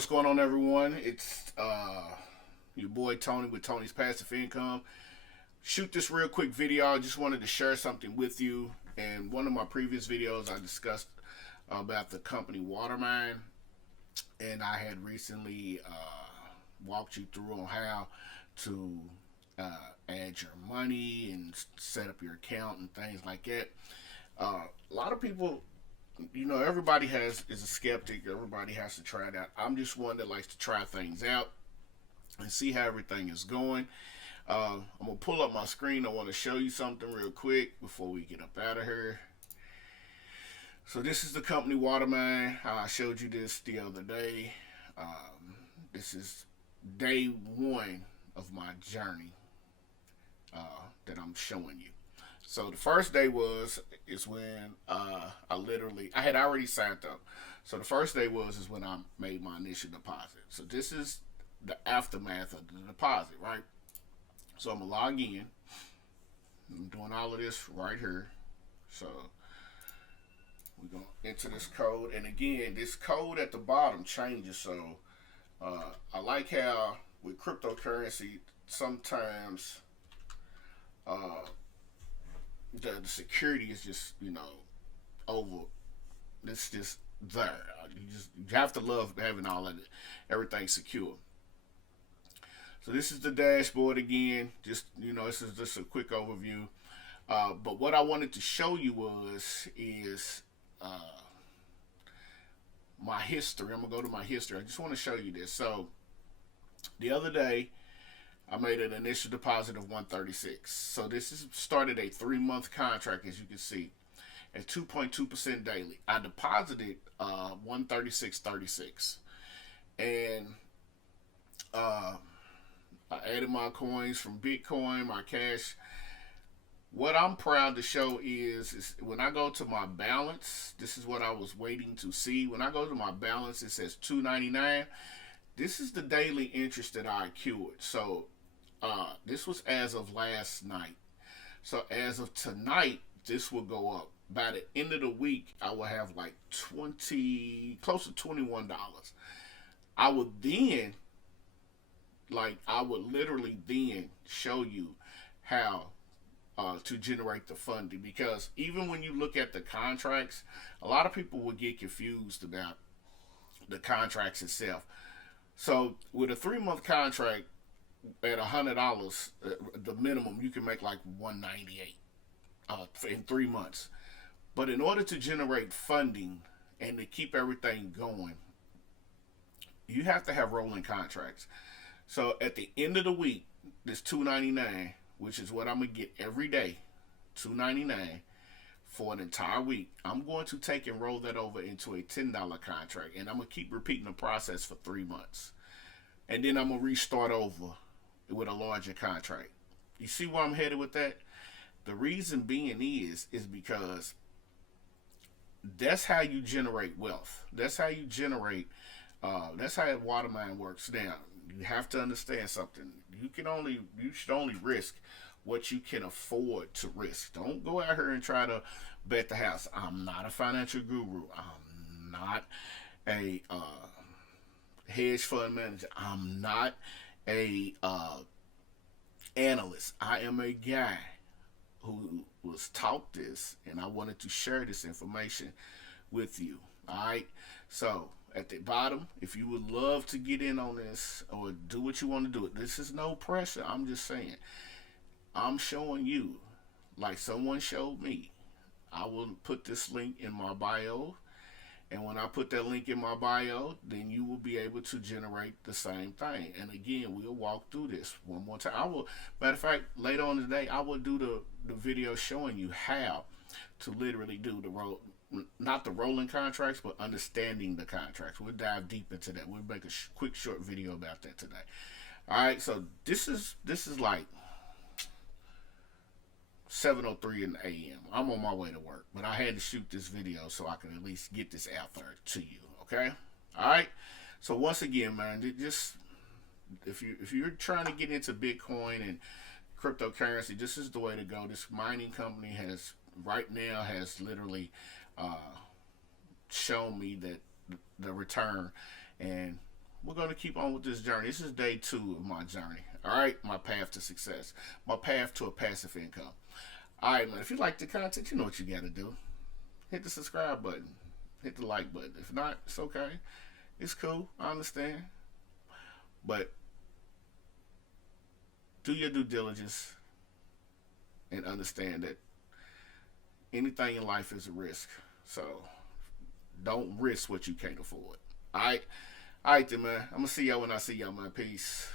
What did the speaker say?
What's going on, everyone? It's your boy Tony with Tony's Passive Income. Shoot this real quick video. I just wanted to share something with you. In one of my previous videos, I discussed about the company Watermine, and I had recently walked you through on how to add your money and set up your account and things like that. A lot of people, everybody is a skeptic. Everybody has to try it out. I'm just one that likes to try things out and see how everything is going. I'm gonna pull up my screen. I want to show you something real quick before we get up out of here. So this is the company Watermine. I showed you this the other day. This is day one of my journey that I'm showing you. So the first day is when I had already signed up. So the first day is when I made my initial deposit. So this is the aftermath of the deposit, right? So I'm gonna log in. I'm doing all of this right here. So we're gonna enter this code, and again, this code at the bottom changes. So I like how with cryptocurrency sometimes the security is just over. It's just there. You have to love having all of it, everything secure. So this is the dashboard again. This is just a quick overview. But what I wanted to show you is my history. I'm gonna go to my history. I just want to show you this. So the other day, I made an initial deposit of 136. So this is started a 3-month contract, as you can see, at 2.2% daily. I deposited 136.36, and I added my coins from Bitcoin, my cash. What I'm proud to show is when I go to my balance, this is what I was waiting to see. When I go to my balance, it says $2.99. This is the daily interest that I accrued. So this was as of last night. So as of tonight, this will go up. By the end of the week, I will have like close to $21. I would literally then show you how to generate the funding, because even when you look at the contracts, a lot of people will get confused about the contracts itself. So with a 3-month contract at $100, the minimum, you can make like $198 in 3 months. But in order to generate funding and to keep everything going, you have to have rolling contracts. So at the end of the week, this $2.99, which is what I'm gonna get every day, $2.99 for an entire week, I'm going to take and roll that over into a $10 contract, and I'm gonna keep repeating the process for 3 months, and then I'm gonna restart over with a larger contract. You see where I'm headed with that? The reason being is because that's how you generate wealth. That's how you generate. That's how Watermine works. Now you have to understand something. You should only risk what you can afford to risk. Don't go out here and try to bet the house. I'm not a financial guru. I'm not a hedge fund manager. I'm not a analyst. I am a guy who was taught this, and I wanted to share this information with you. Alright, so at the bottom, if you would love to get in on this or do what you want to do, this is no pressure. I'm just saying, I'm showing you like someone showed me. I will put this link in my bio, and when I put that link in my bio, then you will be able to generate the same thing. And again, we'll walk through this one more time. Matter of fact, later on today, I will do the video showing you how to literally do not the rolling contracts, but understanding the contracts. We'll dive deep into that. We'll make a quick short video about that today. All right, so this is like 7:03 in the a.m. I'm on my way to work, but I had to shoot this video so I can at least get this out there to you. Okay, all right. So once again, man, just if you're trying to get into Bitcoin and cryptocurrency, this is the way to go. This mining company has literally shown me that the return, and we're going to keep on with this journey. This is day 2 of my journey. All right, my path to success, my path to a passive income. All right, man. If you like the content, you know what you got to do. Hit the subscribe button, hit the like button. If not, it's okay. It's cool. I understand. But do your due diligence and understand that anything in life is a risk. So don't risk what you can't afford. All right, then, man. I'm gonna see y'all when I see y'all, man. Peace.